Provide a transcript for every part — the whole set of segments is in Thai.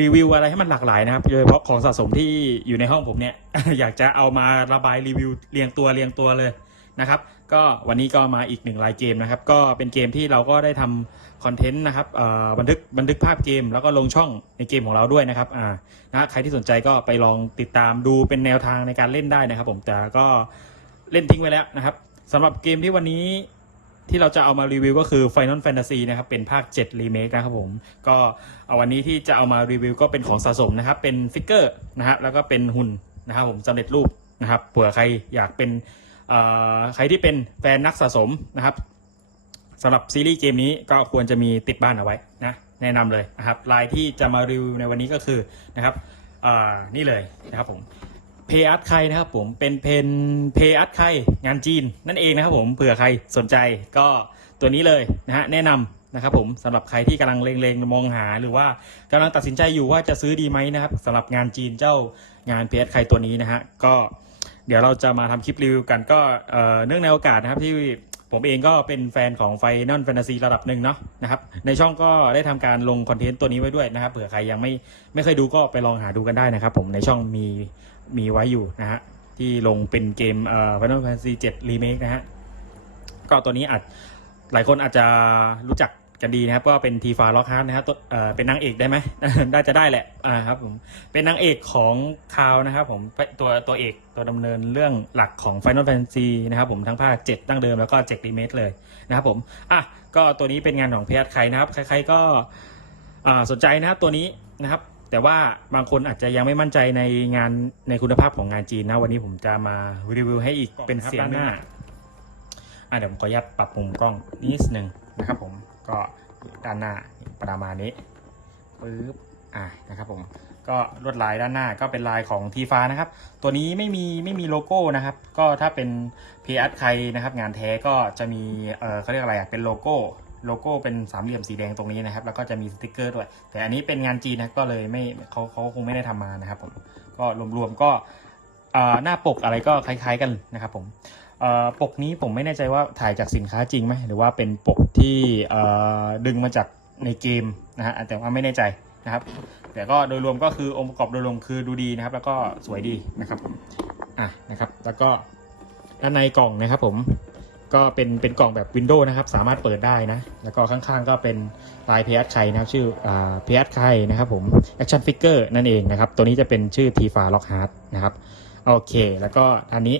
รีวิวอะไรให้มันหลากหลายนะครับโดยเฉพาะของสะสมที่อยู่ในห้องผมเนี่ย อยากจะเอามาระบายรีวิวเรียงตัวเรียงตัวเลยนะครับ ก็วันนี้ก็มาอีกหนึ่งรายเกมนะครับ ก็เป็นเกมที่เราก็ได้ทำคอนเทนต์นะครับบันทึกบันทึกภาพเกม แล้วก็ลงช่องในเกมของเราด้วยนะครับอ่านะใครที่สนใจก็ไปลองติดตามดูเป็นแนวทางในการเล่นได้นะครับ ผมแต่ก็เล่นทิ้งไว้แล้วนะครับสำหรับเกมที่วันนี้ ที่เราจะเอามารีวิวก็คือ Final Fantasy นะครับเป็นภาค7รีเมคนะครับผม ก็เอาวันนี้ที่จะเอามารีวิวก็เป็นของสะสมนะครับ เป็นฟิกเกอร์นะฮะแล้วก็เป็นหุ่นนะครับผมสำเร็จรูปนะครับเผื่อใครอยากเป็นเอ่อใครที่เป็นแฟนนักสะสมนะครับสำหรับซีรีส์เกมนี้ก็ควรจะมีติดบ้านเอาไว้นะแนะนำเลยนะครับลายที่จะมารีวิวในวันนี้ก็คือนะครับอ่านี่เลยนะครับผม เพย์อาร์ตไคนะครับผมเป็นเพนเพย์อาร์ตไคงานจีนนั่นเองนะครับผมเผื่อใครสนใจก็ตัวนี้เลยนะฮะแนะนำนะครับผมสำหรับใครที่กำลังเลงๆมองหา หรือว่ากำลังตัดสินใจอยู่ว่าจะซื้อดีไหมนะครับสำหรับงานจีนเจ้างานเพย์อาร์ตไคตัวนี้นะฮะก็เดี๋ยวเราจะมาทำคลิปรีวิวกันก็เอ่อเนื่องในโอกาสนะครับที่ผมเองก็เป็นแฟนของไฟนอลแฟนตาซีระดับหนึ่งเนาะนะครับในช่องก็ได้ทำการลงคอนเทนต์ตัวนี้ไว้ด้วยนะครับเผื่อใครยังไม่ไม่เคยดูก็ไปลองหาดูกันได้นะครับผมในช่องมี มีไว้อยู่นะฮะที่ลงเป็นเกมเอ่อ Final Fantasy 7 Remake นะฮะก็ตัวนี้อาจหลายคนอาจจะรู้จักกันดีนะครับก็เป็นทีฟาล็อกฮาร์ดนะครับตัวเอ่อเป็นนางเอกได้ไหมได้จะได้แหละอ่าครับผมเป็นนางเอกของคาวนะครับผมตัวตัวเอกตัวดำเนินเรื่องหลักของ Final Fantasy นะครับผมทั้งภาค7ดั้งเดิมแล้วก็7 Remake เลยนะครับผมอะก็ตัวนี้เป็นงานของเพจใครนะครับ ใครๆก็อ่าสนใจนะครับตัวนี้นะครับ แต่ว่าบางคนอาจจะยังไม่มั่นใจในงานในคุณภาพของงานจีนนะ วันนี้ผมจะมารีวิวให้อีกเป็นเสียงหน้าอะเดี๋ยวผมขออนุญาตปรับมุมกล้องนิดนึงนะครับผมก็ด้านหน้าประมาณนี้ปึ๊บอะนะครับผมก็ลวดลายด้านหน้าก็เป็นลายของทีฟ้านะครับ ตัวนี้ไม่มีไม่มีโลโก้นะครับ ก็ถ้าเป็นพีอัดใครนะครับ งานแท้ก็จะมีเออเขาเรียกอะไรอะเป็นโลโก้ โลโก้เป็นสามเหลี่ยมสีแดงตรงนี้นะครับ แล้วก็จะมีสติกเกอร์ด้วย แต่อันนี้เป็นงานจีนนะก็เลยไม่เขาเขาคงไม่ได้ทำมานะครับผมก็รวมๆก็อ่าหน้าปกอะไรก็คล้ายๆกันนะครับผมอ่อปกนี้ผมไม่แน่ใจว่าถ่ายจากสินค้าจริงไหมหรือว่าเป็นปกที่อ่อดึงมาจากในเกมนะฮะแต่ว่าไม่แน่ใจนะครับ แต่ก็โดยรวมก็คือองค์ประกอบโดยรวมคือดูดีนะครับ แล้วก็สวยดีนะครับผมอะนะครับ แล้วก็ด้านในกล่องนะครับผม ก็เป็นเป็นกล่องแบบวินโดว์นะครับ สามารถเปิดได้นะ แล้วก็ข้างๆก็เป็นลายเพย c ไคนะครับ ชื่ออ่าเพย c ไคนะครับผมแอคชั่นฟิกเกอร์นั่นเองนะครับ ตัวนี้จะเป็นชื่อทีฟาล็อกฮาร์ดนะครับ โอเค แล้วก็อันนี้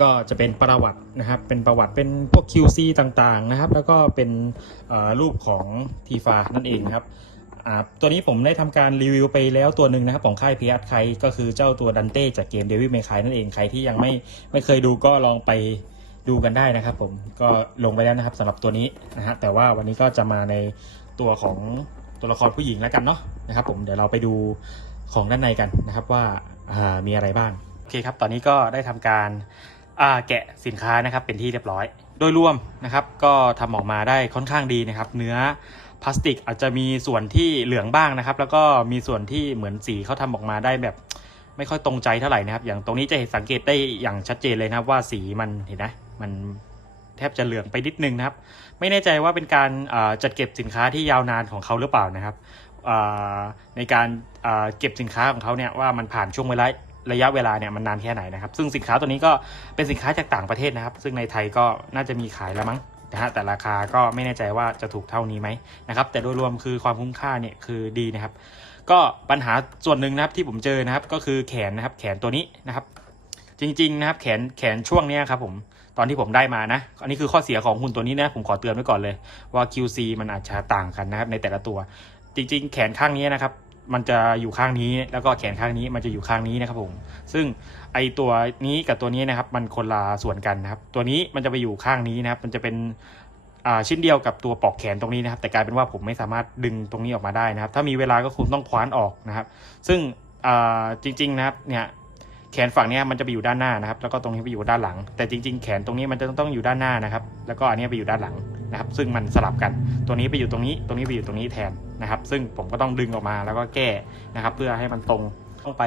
ก็จะเป็นประวัตินะครับ เป็นประวัติเป็นพวก QC ต่างๆนะครับ แล้วก็เป็นอ่อรูปของทีฟานั่นเองครับ อ่าตัวนี้ผมได้ทำการรีวิวไปแล้วตัวหนึ่งนะครับของค่ายพีอาร์ไคก็คือเจ้าตัวดันเต้จากเกมเดวิ m เมคายนั่นเองใครที่ยังไม่ไม่เคยดูก็ลองไปดูกันได้นะครับ ผมก็ลงไปแล้วนะครับสำหรับตัวนี้นะฮะแต่ว่าวันนี้ก็จะมาในตัวของตัวละครผู้หญิงแล้วกันเนาะนะครับ ผมเดี๋ยวเราไปดูของด้านในกันนะครับว่ามีอะไรบ้างโอเคครับ ตอนนี้ก็ได้ทำการแกะสินค้านะครับเป็นที่เรียบร้อย โดยรวมนะครับ ก็ทำออกมาได้ค่อนข้างดีนะครับ เนื้อ พลาสติกอาจจะมีส่วนที่เหลืองบ้างนะครับ แล้วก็มีส่วนที่เหมือนสีเขาทำออกมาได้แบบ ไม่ค่อยตรงใจเท่าไหร่นะครับ อย่างตรงนี้จะเห็นสังเกตได้อย่างชัดเจนเลยนะครับ ว่าสีมันเห็นนะมันแทบจะเหลืองไปนิดนึงนะครับ ไม่แน่ใจว่าเป็นการจัดเก็บสินค้าที่ยาวนานของเขาหรือเปล่านะครับในการเอ่อเก็บสินค้าของเขาเนี่ยว่ามันผ่านช่วงเวลาระยะเวลาเนี่ยมันนานแค่ไหนนะครับ ซึ่งสินค้าตัวนี้ก็เป็นสินค้าจากต่างประเทศนะครับ ซึ่งในไทยก็น่าจะมีขายแล้วมั้ง นะฮะแต่ราคาก็ไม่แน่ใจว่าจะถูกเท่านี้ไหมนะครับแต่โดยรวมคือความคุ้มค่าเนี่ยคือดีนะครับ ก็ปัญหาส่วนหนึ่งนะครับที่ผมเจอนะครับก็คือแขนนะครับแขนตัวนี้นะครับ จริงๆนะครับแขนแขนช่วงเนี้ยครับผมตอนที่ผมได้มานะ อันนี้คือข้อเสียของหุ่นตัวนี้นะ ผมขอเตือนไว้ก่อนเลยว่า QC มันอาจจะต่างกันนะครับในแต่ละตัว จริง ๆ แขนข้างนี้นะครับ มันจะอยู่ข้างนี้แล้วก็แขนข้างนี้มันจะอยู่ข้างนี้นะครับผมซึ่งไอตัวนี้กับตัวนี้นะครับ มันคนละส่วนกันนะครับ ตัวนี้มันจะไปอยู่ข้างนี้นะครับ มันจะเป็นชิ้นเดียวกับตัวปอกแขนตรงนี้นะครับ แต่กลายเป็นว่าผมไม่สามารถดึงตรงนี้ออกมาได้นะครับ ถ้ามีเวลาก็คงต้องคว้านออกนะครับ ซึ่งจริงๆนะครับเนี่ย แขนฝั่งนี้มันจะไปอยู่ด้านหน้านะครับ แล้วก็ตรงนี้ไปอยู่ด้านหลัง แต่จริง ๆ แขนตรงนี้มันจะต้องอยู่ด้านหน้านะครับ แล้วก็อันนี้ไปอยู่ด้านหลังนะครับ ซึ่งมันสลับกัน ตัวนี้ไปอยู่ตรงนี้ตรงนี้ไปอยู่ตรงนี้แทนนะครับ ซึ่งผมก็ต้องดึงออกมาแล้วก็แก้นะครับ เพื่อให้มันตรงต้องไป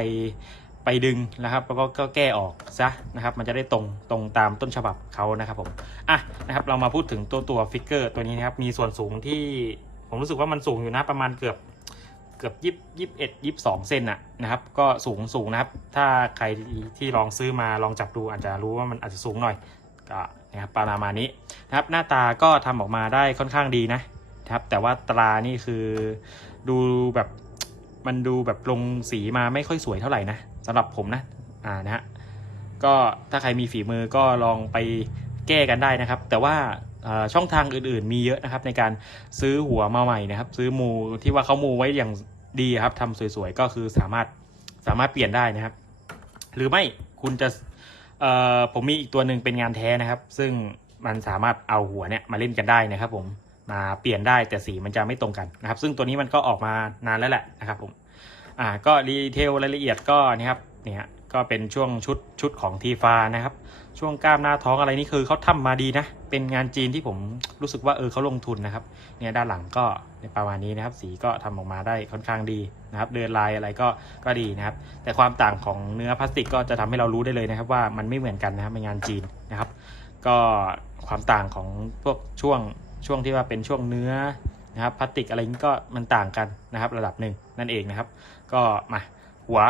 ไปดึงนะครับแล้วก็ก็แก้ออกซะนะครับ มันจะได้ตรงตรงตามต้นฉบับเขานะครับผมอะนะครับ เรามาพูดถึงตัวตัวฟิกเกอร์ตัวนี้นะครับ มีส่วนสูงที่ผมรู้สึกว่ามันสูงอยู่นะประมาณเกือบ เกือบยี่ยี่สิบเอ็ดยี่สิบสองเซนอะนะครับ ก็สูงสูงนะครับ ถ้าใครที่ลองซื้อมาลองจับดูอาจจะรู้ว่ามันอาจจะสูงหน่อยก็นะครับประมาณนี้นะครับหน้าตาก็ทำออกมาได้ค่อนข้างดีนะนะครับ แต่ว่าตรานี่คือดูแบบมันดูแบบลงสีมาไม่ค่อยสวยเท่าไหร่นะสำหรับผมนะอ่านะฮะก็ถ้าใครมีฝีมือก็ลองไปแก้กันได้นะครับ แต่ว่า ช่องทางอื่นๆ มีเยอะนะครับ ในการซื้อหัวมาใหม่นะครับ ซื้อมูที่ว่าเขามูไว้อย่างดีครับทำสวยๆก็คือสามารถสามารถเปลี่ยนได้นะครับ หรือไม่คุณจะผมมีอีกตัวหนึ่งเป็นงานแท้นะครับ ซึ่งมันสามารถเอาหัวเนี่ยมาเล่นกันได้นะครับ ผมมาเปลี่ยนได้แต่สีมันจะไม่ตรงกันนะครับ ซึ่งตัวนี้มันก็ออกมานานแล้วแหละนะครับ ผมอ่าก็ดีเทลรายละเอียดก็นี่ครับเนี่ย ก็เป็นช่วงชุดชุดของทีฟานะครับ ช่วงกล้ามหน้าท้องอะไรนี่คือเขาทำมาดีนะ เป็นงานจีนที่ผมรู้สึกว่าเออเขาลงทุนนะครับ เนี่ยด้านหลังก็ในประมาณนี้นะครับ สีก็ทำออกมาได้ค่อนข้างดีนะครับ เดินลายอะไรก็ก็ดีนะครับ แต่ความต่างของเนื้อพลาสติกก็จะทำให้เรารู้ได้เลยนะครับ ว่ามันไม่เหมือนกันนะครับในงานจีนนะครับ ก็ความต่างของพวกช่วงช่วงที่ว่าเป็นช่วงเนื้อนะครับพลาสติกอะไรนี้ก็มันต่างกันนะครับ ระดับหนึ่งนั่นเองนะครับ ก็มาหัว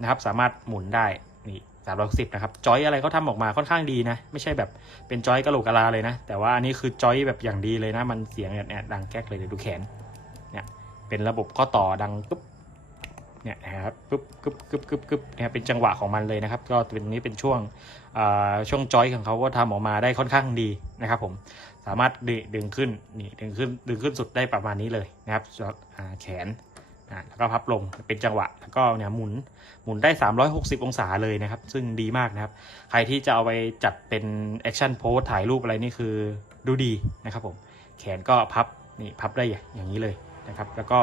นะครับ สามารถหมุนได้นี่สามร้อยสิบนะครับจอยอะไรเขาทำออกมาค่อนข้างดีนะ ไม่ใช่แบบเป็นจอยกระโหลกกะลาเลยนะ แต่ว่าอันนี้คือจอยแบบอย่างดีเลยนะ มันเสียงเนี่ยดังแก๊กเลยเดี๋ยวดูแขนเนี่ยเป็นระบบข้อต่อดังปุ๊บเนี่ยนะครับปุ๊บกึบกึบกึบกึบเนี่ยเป็นจังหวะของมันเลยนะครับ ก็เป็นตรงนี้เป็นช่วงอ่าช่วงจอยของเขาก็ทำออกมาได้ค่อนข้างดีนะครับผมสามารถดึงขึ้นนี่ดึงขึ้นดึงขึ้นสุดได้ประมาณนี้เลยนะครับอ่าแขน อะแล้วก็พับลงเป็นจังหวะ แล้วก็เนี่ยหมุนหมุนได้ 360 องศาเลยนะครับ ซึ่งดีมากนะครับ ใครที่จะเอาไปจัดเป็นแอคชั่นโพสถ่ายรูปอะไรนี่คือดูดีนะครับผม แขนก็พับนี่พับได้อย่างนี้เลยนะครับ แล้วก็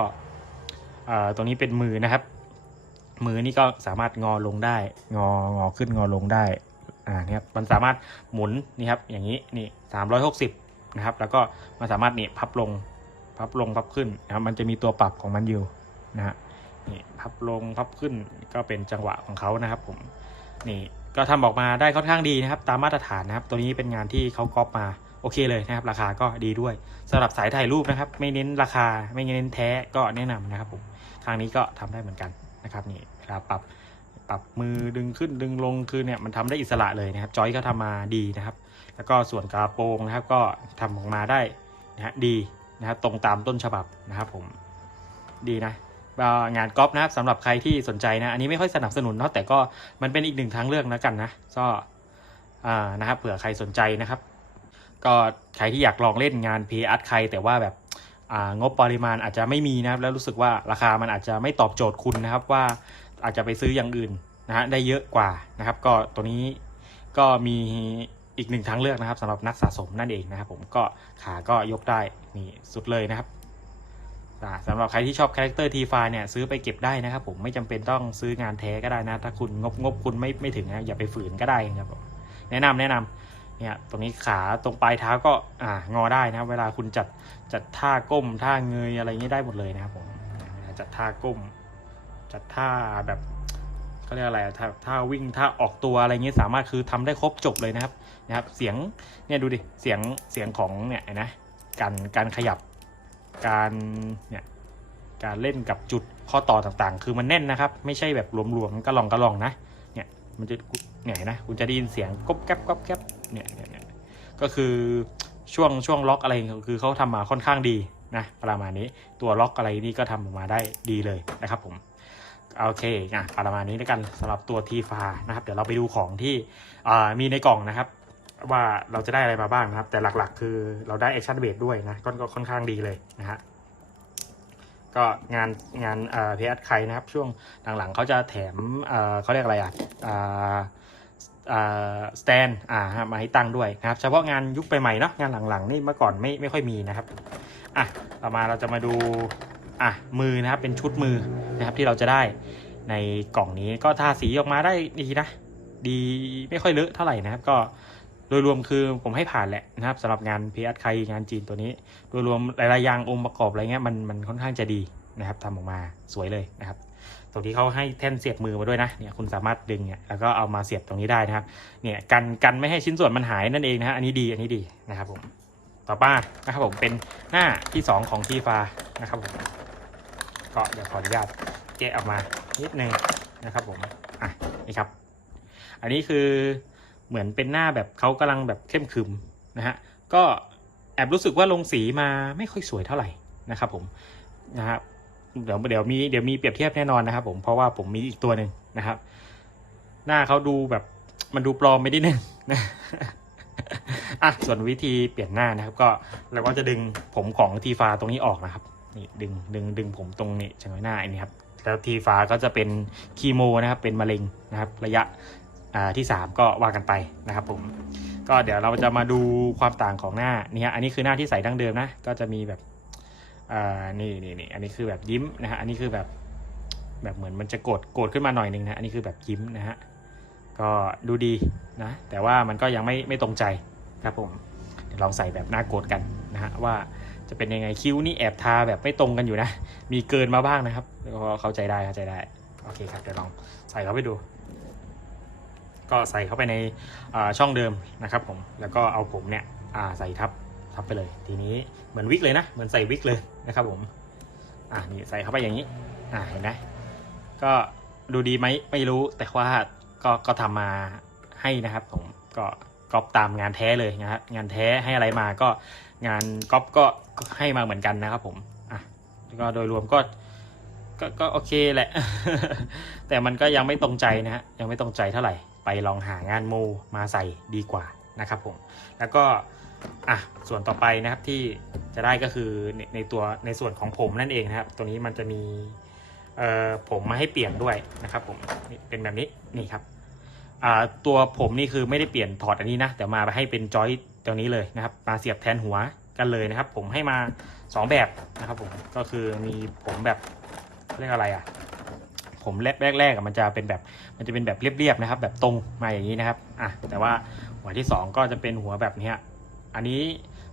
เอ่อตรงนี้เป็นมือนะครับ มือนี่ก็สามารถงอลงได้ งองอขึ้นงอลงได้ อ่านี่ครับ มันสามารถหมุนนี่ครับ อย่างนี้นี่360นะครับ แล้วก็มันสามารถนี่พับลงพับลงพับขึ้นนะครับ มันจะมีตัวปรับของมันอยู่ นะฮะนี่พับลงพับขึ้นก็เป็นจังหวะของเขานะครับผมนี่ก็ทำออกมาได้ค่อนข้างดีนะครับ ตามมาตรฐานนะครับ ตัวนี้เป็นงานที่เขาก๊อปมาโอเคเลยนะครับ ราคาก็ดีด้วยสำหรับสายถ่ายรูปนะครับ ไม่เน้นราคาไม่เน้นแท้ก็แนะนำนะครับผมทางนี้ก็ทำได้เหมือนกันนะครับนี่เวลาปรับปรับมือดึงขึ้นดึงลงคือเนี่ยมันทำได้อิสระเลยนะครับจอยก็ทำมาดีนะครับ แล้วก็ส่วนกระโปรงนะครับ ก็ทำออกมาได้นะฮะดีนะครับตรงตามต้นฉบับนะครับผมดีนะ งานกอล์ฟนะครับสำหรับใครที่สนใจนะ อันนี้ไม่ค่อยสนับสนุนเนาะแต่ก็มันเป็นอีกหนึ่งทางเลือกแล้วกันนะก็อ่านะครับเผื่อใครสนใจนะครับ ก็ใครที่อยากลองเล่นงาน p อัดใครแต่ว่าแบบอ่างบปริมาณอาจจะไม่มีนะครับ แล้วรู้สึกว่าราคามันอาจจะไม่ตอบโจทย์คุณนะครับว่าอาจจะไปซื้ออย่างอื่นนะฮะได้เยอะกว่านะครับ ก็ตัวนี้ก็มีอีกหนึ่งทางเลือกนะครับสำหรับนักสะสมนั่นเองนะครับ ผมก็ขาก็ยกได้นี่สุดเลยนะครับ สำหรับใครที่ชอบคาแรคเตอร์ทีฟาเนี่ยซื้อไปเก็บได้นะครับผมไม่จำเป็นต้องซื้องานแท้ก็ได้นะ ถ้าคุณงบงบคุณไม่ไม่ถึงนะอย่าไปฝืนก็ได้ครับผมแนะนำแนะนำเนี่ยตรงนี้ขาตรงปลายเท้าก็อ่างอได้นะเวลาคุณจัดจัดท่าก้มท่าเงยอะไรเงี้ได้หมดเลยนะครับผมจัดท่าก้ม จัดท่าแบบเขาเรียกอะไรท่าท่าวิ่งท่าออกตัวอะไรเงี้สามารถคือทำได้ครบจบเลยนะครับนะครับ เสียงเนี่ยดูดิเสียงเสียงของเนี่ยนะการการขยับ การเนี่ยการเล่นกับจุดข้อต่อต่างๆ คือมันแน่นนะครับ ไม่ใช่แบบรวมๆกระลองกระลองนะเนี่ยมันจะเนี่ยนะคุณจะได้ยินเสียงก๊บแก๊บก๊บแก๊บเนี่ยเนี่ยก็คือช่วงช่วงล็อกอะไรคือเขาทำมาค่อนข้างดีนะประมาณนี้ตัวล็อกอะไรนี่ก็ทำออกมาได้ดีเลยนะครับผมโอเคอะประมาณนี้แล้วกันสำหรับตัวทีฟานะครับ เดี๋ยวเราไปดูของที่มีในกล่องนะครับ ว่าเราจะได้อะไรมาบ้างนะครับ แต่หลักๆ คือเราได้แอคชั่นเบสด้วยนะก็ค่อนข้างดีเลยนะฮะก็งานงานเอ่อเพจใครนะครับ ช่วงหลังๆเขาจะแถมเออเขาเรียกอะไรอะอ่าอ่าสแตนอ่าฮะมาให้ตั้งด้วยนะครับ เฉพาะงานยุคใหม่ๆเนาะงานหลังๆ นี่เมื่อก่อนไม่ไม่ค่อยมีนะครับอะต่อมาเราจะมาดูอะมือนะครับเป็นชุดมือนะครับที่เราจะได้ในกล่องนี้ก็ทาสีออกมาได้ดีนะ ดีไม่ค่อยเลอะเท่าไหร่นะครับ ก็ โดยรวมคือผมให้ผ่านแหละนะครับสำหรับงานพีอาร์ไคงานจีนตัวนี้ โดยรวมหลายๆอย่างองค์ประกอบอะไรเงี้ยมันมันค่อนข้างจะดีนะครับทำออกมาสวยเลยนะครับตรงที่เขาให้แท่นเสียบมือมาด้วยนะเนี่ยคุณสามารถดึงเนี่ยแล้วก็เอามาเสียบตรงนี้ได้นะครับเนี่ยกันกันไม่ให้ชิ้นส่วนมันหายนั่นเองนะฮะอันนี้ดีอันนี้ดีนะครับผมต่อมานะครับผมเป็นหน้าที่สองของทีฟานะครับผมก็เดี๋ยวขออนุญาตแกะออกมานิดนึงนะครับผมอะนี่ครับ อันนี้คือ เหมือนเป็นหน้าแบบเขากำลังแบบเข้มขึมนะฮะก็แอบรู้สึกว่าลงสีมาไม่ค่อยสวยเท่าไหร่นะครับผมนะครับเดี๋ยวเดี๋ยวมีเดี๋ยวมีเปรียบเทียบแน่นอนนะครับผมเพราะว่าผมมีอีกตัวหนึ่งนะครับ หน้าเขาดูแบบมันดูปลอมไปนิดนึงนะอะส่วนวิธีเปลี่ยนหน้านะครับ ก็เราก็จะดึงผมของทีฟ้าตรงนี้ออกนะครับนี่ดึงดึงดึงผมตรงนี้ชงหน้าอันนี้ครับแล้วทีฟ้าก็จะเป็นคีโมนะครับ เป็นมะเร็งนะครับ ระยะ ที่ 3 ก็ว่ากันไปนะครับผมก็เดี๋ยวเราจะมาดูความต่างของหน้านี่ฮะอันนี้คือหน้าที่ใส่ดั้งเดิมนะ ก็จะมีแบบอ่านี่นี่นี่อันนี้คือแบบยิ้มนะฮะอันนี้คือแบบแบบเหมือนมันจะโกรธโกรธขึ้นมาหน่อยนึงนะอันนี้คือแบบยิ้มนะฮะก็ดูดีนะ แต่ว่ามันก็ยังไม่ไม่ตรงใจครับผมเดี๋ยวลองใส่แบบหน้าโกรธกันนะฮะว่าจะเป็นยังไงคิ้วนี่แอบทาแบบไม่ตรงกันอยู่นะ มีเกินมาบ้างนะครับก็เข้าใจได้เข้าใจได้โอเคครับเดี๋ยวลองใส่เข้าไปดู ก็ใส่เข้าไปในช่องเดิมนะครับผมแล้วก็เอาผมเนี่ยใส่ทับทับไปเลย ทีนี้เหมือนวิกเลยนะเหมือนใส่วิกเลยนะครับผมอ่านี่ใส่เข้าไปอย่างนี้อ่าเห็นไหมก็ดูดีไหมไม่รู้แต่ว่าก็ก็ทำมาให้นะครับผมก็ก๊อปตามงานแท้เลยนะฮะงานแท้ให้อะไรมาก็งานก๊อปก็ก็ให้มาเหมือนกันนะครับผมอะก็โดยรวมก็ก็ก็โอเคแหละ แต่มันก็ยังไม่ตรงใจนะฮะยังไม่ตรงใจเท่าไหร่ ไปลองหางานโมมาใส่ดีกว่านะครับผม แล้วก็อะส่วนต่อไปนะครับที่จะได้ก็คือในในตัวในส่วนของผมนั่นเองนะครับ ตัวนี้มันจะมีเอ่อผมมาให้เปลี่ยนด้วยนะครับผมนี่เป็นแบบนี้นี่ครับอ่าตัวผมนี่คือไม่ได้เปลี่ยนถอดอันนี้นะแต่มาให้เป็นจอยตัวนี้เลยนะครับ มาเสียบแทนหัวกันเลยนะครับ ผมให้มาสองแบบนะครับผมก็คือมีผมแบบเรียกอะไรอะ ผมแรกแรกๆมันจะเป็นแบบมันจะเป็นแบบเรียบๆนะครับ แบบตรงมาอย่างนี้นะครับอะแต่ว่าหัวที่สองก็จะเป็นหัวแบบนี้อันนี้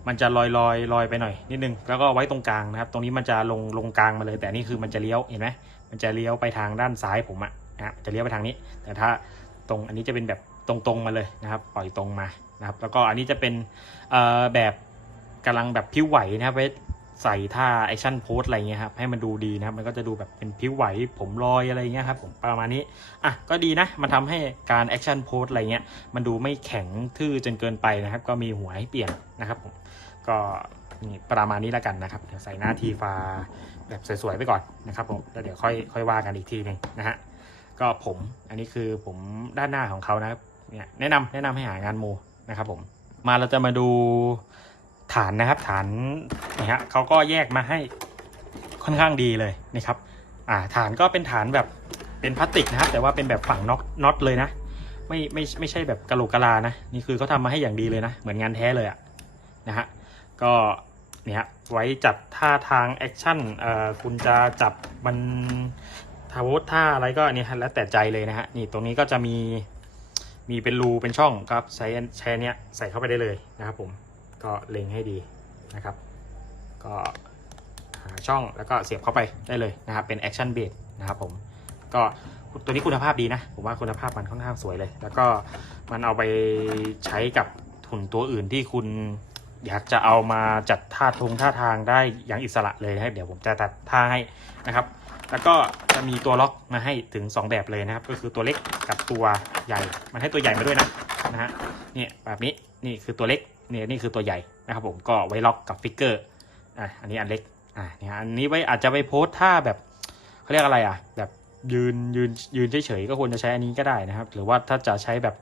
มันจะลอยลอยลอยไปหน่อยนิดนึงแล้วก็ไว้ตรงกลางนะครับ ตรงนี้มันจะลงลงกลางมาเลย แต่นี่คือมันจะเลี้ยวเห็นไหมมันจะเลี้ยวไปทางด้านซ้ายผมอะนะจะเลี้ยวไปทางนี้ แต่ถ้าตรงอันนี้จะเป็นแบบตรงๆมาเลยนะครับ ปล่อยตรงมานะครับ แล้วก็อันนี้จะเป็นเอ่อแบบกำลังแบบพิ้วไหวนะครับไว้ ใส่ท่าแอคชั่นโพสอะไรเงี้ยครับให้มันดูดีนะครับมันก็จะดูแบบเป็นผิวไหวผมลอยอะไรเงี้ยครับผมประมาณนี้อะก็ดีนะมันทำให้การแอคชั่นโพสอะไรเงี้ยมันดูไม่แข็งทื่อจนเกินไปนะครับ ก็มีหัวให้เปลี่ยนนะครับผมก็นี่ประมาณนี้แล้วกันนะครับเดี๋ยวใส่หน้าทีฟ้าแบบสวยๆไปก่อนนะครับผมแล้วเดี๋ยวค่อยค่อยว่ากันอีกทีหนึ่งนะฮะก็ผมอันนี้คือผมด้านหน้าของเขานะครับเนี่ยแนะนำแนะนำให้หางานโมนะครับผมมาเราจะมาดู ฐานนะครับฐานนี่ฮะเขาก็แยกมาให้ค่อนข้างดีเลยนะครับอ่าฐานก็เป็นฐานแบบเป็นพลาสติกนะครับ แต่ว่าเป็นแบบฝั่งน็อตน็อตเลยนะ ไม่ไม่ไม่ใช่แบบกะโหลกกะลานะนี่คือเขาทำมาให้อย่างดีเลยนะเหมือนงานแท้เลยอะนะฮะก็เนี่ยฮะไว้จัดท่าทางแอคชั่นเอ่อคุณจะจับมันทาวท่าอะไรก็เนี่ยฮะแล้วแต่ใจเลยนะฮะนี่ตรงนี้ก็จะมีมีเป็นรูเป็นช่องครับใช้ใช้อันเนี้ยใส่เข้าไปได้เลยนะครับผม ก็เล็งให้ดีนะครับ ก็หาช่องแล้วก็เสียบเข้าไปได้เลยนะครับ เป็นแอคชั่นเบสนะครับผม ก็ตัวนี้คุณภาพดีนะ ผมว่าคุณภาพมันค่อนข้างสวยเลย แล้วก็มันเอาไปใช้กับหุ่นตัวอื่นที่คุณอยากจะเอามาจัดท่าทงท่าทางได้อย่างอิสระเลยนะครับ เดี๋ยวผมจะตัดท่าให้นะครับ แล้วก็จะมีตัวล็อกมาให้ถึง 2 แบบเลยนะครับ ก็คือตัวเล็กกับตัวใหญ่ มันให้ตัวใหญ่มาด้วยนะนะฮะ เนี่ยแบบนี้ นี่คือตัวเล็ก เนี่ยนี่คือตัวใหญ่นะครับผมก็ไว้ล็อกกับฟิกเกอร์อะอันนี้อันเล็กอะเนี่ยอันนี้ไว้อาจจะไปโพสท่าแบบเขาเรียกอะไรอะแบบยืนยืนยืนเฉยๆก็ควรจะใช้อันนี้ก็ได้นะครับ หรือว่าถ้าจะใช้แบบ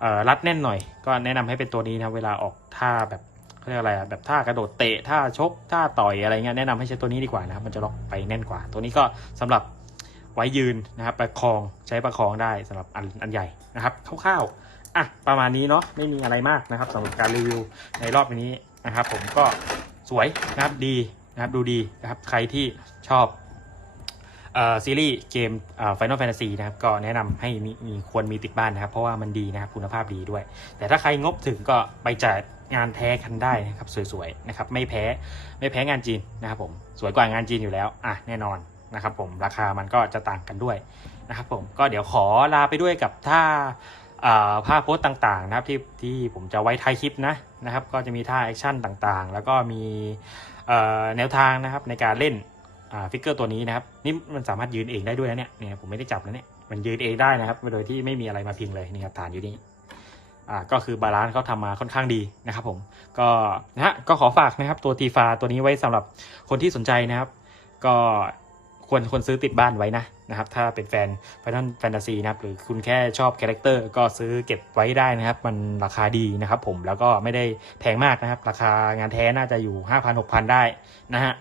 เอ่อรัดแน่นหน่อย ก็แนะนำให้เป็นตัวนี้นะเวลาออกท่าแบบเขาเรียกอะไรอะแบบท่ากระโดดเตะท่าชกท่าต่อยอะไรเงี้ยแนะนำให้ใช้ตัวนี้ดีกว่านะครับมันจะล็อกไปแน่นกว่า ตัวนี้ก็สำหรับไว้ยืนนะครับประคองใช้ประคองได้สำหรับอันอันใหญ่นะครับคร่าวๆ อะประมาณนี้เนาะไม่มีอะไรมากนะครับสำหรับการรีวิวในรอบนี้นะครับ ผมก็สวยนะครับดีนะครับดูดีนะครับใครที่ชอบซีรีส์เกมเอ่อ Final Fantasy นะครับก็แนะนำให้มีมีควรมีติดบ้านนะครับ เพราะว่ามันดีนะครับคุณภาพดีด้วย แต่ถ้าใครงบถึงก็ไปจัดงานแท้กันได้นะครับสวยๆนะครับไม่แพ้ไม่แพ้งานจีนนะครับผมสวยกว่างานจีนอยู่แล้วอะแน่นอนนะครับผมราคามันก็จะต่างกันด้วยนะครับผมก็เดี๋ยวขอลาไปด้วยกับท่า ภาพโพสต์ต่างๆนะครับที่ที่ผมจะไว้ท้ายคลิปนะนะครับ ก็จะมีท่าแอคชั่นต่างๆ แล้วก็มีแนวทางนะครับในการเล่นฟิกเกอร์ตัวนี้นะครับนี่มันสามารถยืนเองได้ด้วยนะเนี่ยเนี่ยผมไม่ได้จับนะเนี่ยมันยืนเองได้นะครับโดยที่ไม่มีอะไรมาพิงเลยนี่ครับฐานอยู่นี่อ่าก็คือบาลานซ์เขาทำมาค่อนข้างดีนะครับผมก็นะฮะก็ขอฝากนะครับตัวทีฟาตัวนี้ไว้สำหรับคนที่สนใจนะครับ ก็ควรควรซื้อติดบ้านไว้นะ นะครับถ้าเป็นแฟน Final Fantasy นะครับหรือคุณแค่ชอบคาแรคเตอร์ก็ซื้อเก็บไว้ได้นะครับ มันราคาดีนะครับผมแล้วก็ไม่ได้แพงมากนะครับ ราคางานแท้น่าจะอยู่ 5,000 6,000 ได้นะฮะ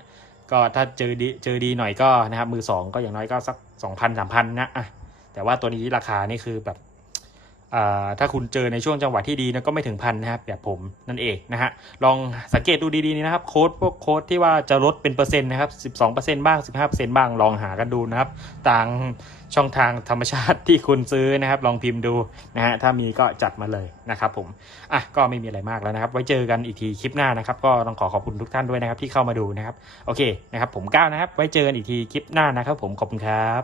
ก็ถ้าเจอดีเจอดีหน่อยก็นะครับมือสองก็อย่างน้อยก็สัก 2,000 3,000นะอะแต่ว่าตัวนี้ราคานี่คือแบบ ถ้าคุณเจอในช่วงจังหวะที่ดีนะก็ไม่ถึงพันนะครับแบบผมนั่นเองนะฮะลองสังเกตดูดีๆนี่นะครับโค้ดพวกโค้ดที่ว่าจะลดเป็นเปอร์เซ็นต์นะครับ12%บ้าง 15%บ้างลองหากันดูนะครับต่างช่องทางธรรมชาติที่คุณซื้อนะครับ ลองพิมพ์ดูนะฮะถ้ามีก็จัดมาเลยนะครับผมอะก็ไม่มีอะไรมากแล้วนะครับ ไว้เจอกันอีกทีคลิปหน้านะครับ ก็ต้องขอขอบคุณทุกท่านด้วยนะครับที่เข้ามาดูนะครับโอเคนะครับผมก้าวนะครับ ไว้เจอกันอีกทีคลิปหน้านะครับ ผมขอบคุณครับ